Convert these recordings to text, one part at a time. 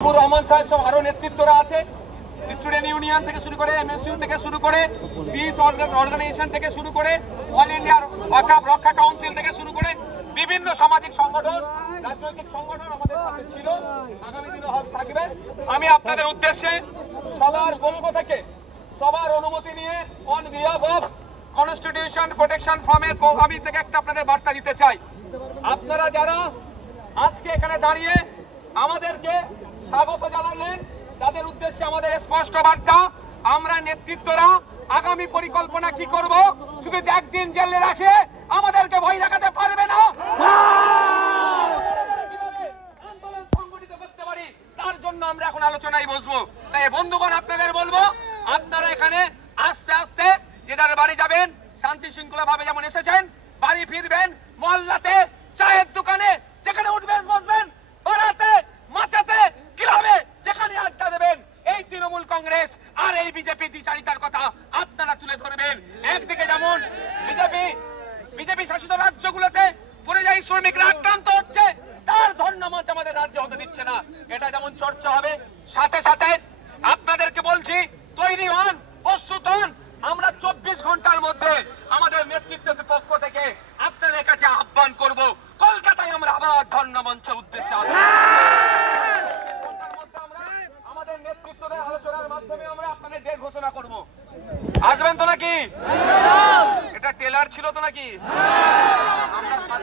রহমান সাহেব সব আরো নেতৃত্বরা আছে, স্টুডেন্ট ইউনিয়ন থেকে শুরু করে এমএসইউ থেকে শুরু করে পিস অর্গানাইজেশন থেকে শুরু করে অল ইন্ডিয়া ওয়াকফ রক্ষা কাউন্সিল থেকে শুরু করে বিভিন্ন সামাজিক সংগঠন, রাজনৈতিক সংগঠন আমাদের সাথে ছিল, আগামী দিনে থাকবে। আমি আপনাদের উদ্দেশ্যে সবার পক্ষ থেকে সবার অনুমতি নিয়ে on behalf of constitution protection ফর্মের আমি থেকে একটা আপনাদের বার্তা দিতে চাই। আপনারা যারা আজকে এখানে দাঁড়িয়ে আমাদেরকে স্বাগত জানালেন, তাদের উদ্দেশ্যে আমাদের স্পষ্ট বার্তা, আমরা নেতৃত্বরা আগামী পরিকল্পনা কি করব, শুধু একদিন জেলে রাখে আমাদেরকে ভয় দেখাতে পারবে না। আন্দোলন সংগঠিত করতে পারি, তার জন্য আমরা এখন আলোচনায় বসবো। তাই বন্ধুগণ, আপনাদের বলবো, আপনারা এখানে আস্তে আস্তে যে যার বাড়ি যাবেন, শান্তি শৃঙ্খলা ভাবে যেমন এসেছেন বাড়ি ফিরবেন। মহল্লাতে, চায়ের দোকানে যেখানে উঠবেন বসবেন, পাড়াতে, মাচাতে, ক্লাবে যেখানে আড্ডা দেবেন, এই তৃণমূল কংগ্রেস আর এই বিজেপি দ্বিচারিতার কথা আপনারা তুলে ধরবেন। একদিকে যেমন বিজেপি শাসিত রাজ্যগুলোতে পরিযায়ী শ্রমিকরা আক্রান্ত হচ্ছে, তার ধন্যবাদ আমাদের রাজ্যে হতে দিচ্ছে না, এটা যেমন চর্চা হবে। সাথে সাথে আপনাদেরকে বলছি, তৈরি হন, প্রস্তুত হন। আমরা 24 ঘন্টার মধ্যে আমাদের নেতৃত্বের পক্ষ থেকে আপনাদের কাছে আহ্বান করব, কলকাতায় আমরা আবার ধর্ণমঞ্চ উদ্দেশ্যে আসব। আমাদের নেতৃত্বের আলোচনার মাধ্যমে আমরা আপনাদের ডেট ঘোষণা করব। আসবেন তো নাকি? এটা টেলার ছিল তো নাকি? আমরা 7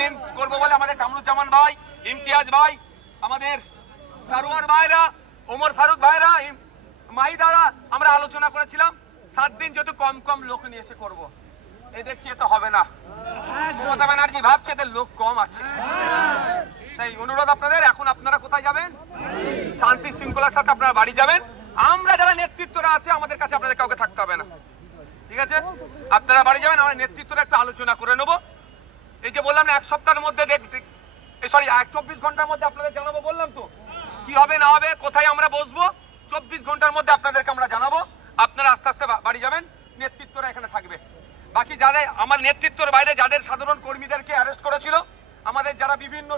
দিন করবো বলে আমাদের কামরুজ্জামান ভাই, ইমতিয়াজ ভাই, আমাদের সারোয়ার ভাইরা, ওমর ফারুক ভাইরা, মাহিদারা আমরা আলোচনা করেছিলাম 7 দিন যেহেতু কম কম লোক নিয়ে এসে করবো। এই দেখছি এত হবে না, মমতা ব্যানার্জি ভাবছে এদের লোক কম আছে। তাই অনুরোধ আপনাদের, এখন আপনারা কোথায় যাবেন? শান্তি শৃঙ্খলার সাথে আপনারা বাড়ি যাবেন। আমরা যারা নেতৃত্বরা আছে আমাদের কাছে আপনাদের কাউকে থাকতে হবে না, ঠিক আছে? আপনারা বাড়ি যাবেন, আমরা নেতৃত্বরা একটা আলোচনা করে নেবো। এই যে বললাম না 1 সপ্তাহের মধ্যে 24 ঘন্টার মধ্যে আপনাদের জানাবো বললাম তো, কি হবে না হবে, কোথায় আমরা বসবো 24 ঘন্টার মধ্যে আপনাদেরকে আমরা জানাবো। আপনারা আস্তে আস্তে বাড়ি যাবেন, নেতৃত্বরা এখানে থাকবে। বাকি যাদের আমার নেতৃত্বের বাইরে যাদের সাধারণ কর্মীদেরকে অ্যারেস্ট করেছিল, আমাদের যারা বিভিন্ন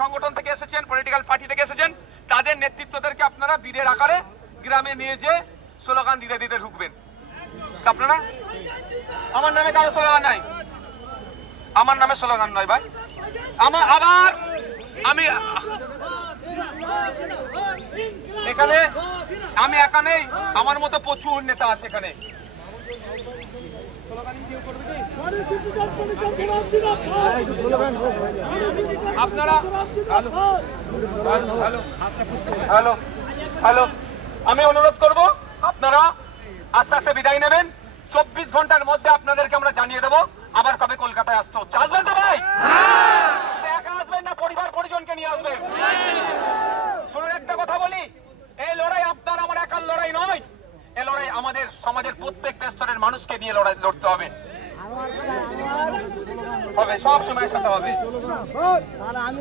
সংগঠন থেকে এসেছেন, পলিটিক্যাল পার্টি থেকে এসেছেন, তাদের নেতৃত্বদেরকে আপনারা বীরের আকারে গ্রামে নিয়ে যে স্লোগান দিতে দিতে ঢুকবেন। আপনারা আমার নামে কারো স্লোগান নাই, আমার নামে স্লোগান নয় ভাই। আমি এখানে আমি একা নেই, আমার মতো প্রচুর নেতা আছে এখানে। আপনারা হ্যালো, আমি অনুরোধ করব আপনারা আস্তে আস্তে বিদায় নেবেন। 24 ঘন্টার মধ্যে আপনাদেরকে আমরা জানিয়ে দেবো আবার কবে কলকাতায় আসতে হচ্ছে। আসবেন তো ভাই? একা আসবেন না পরিবার পরিজনকে নিয়ে আসবেন? শুনুন, একটা কথা বলি, এই লড়াই আপনার আমার একার লড়াই নয়, এই লড়াই আমাদের সমাজের প্রত্যেকটা স্তরের মানুষকে নিয়ে লড়তে হবে, সব সময়ের সাথে হবে। আমি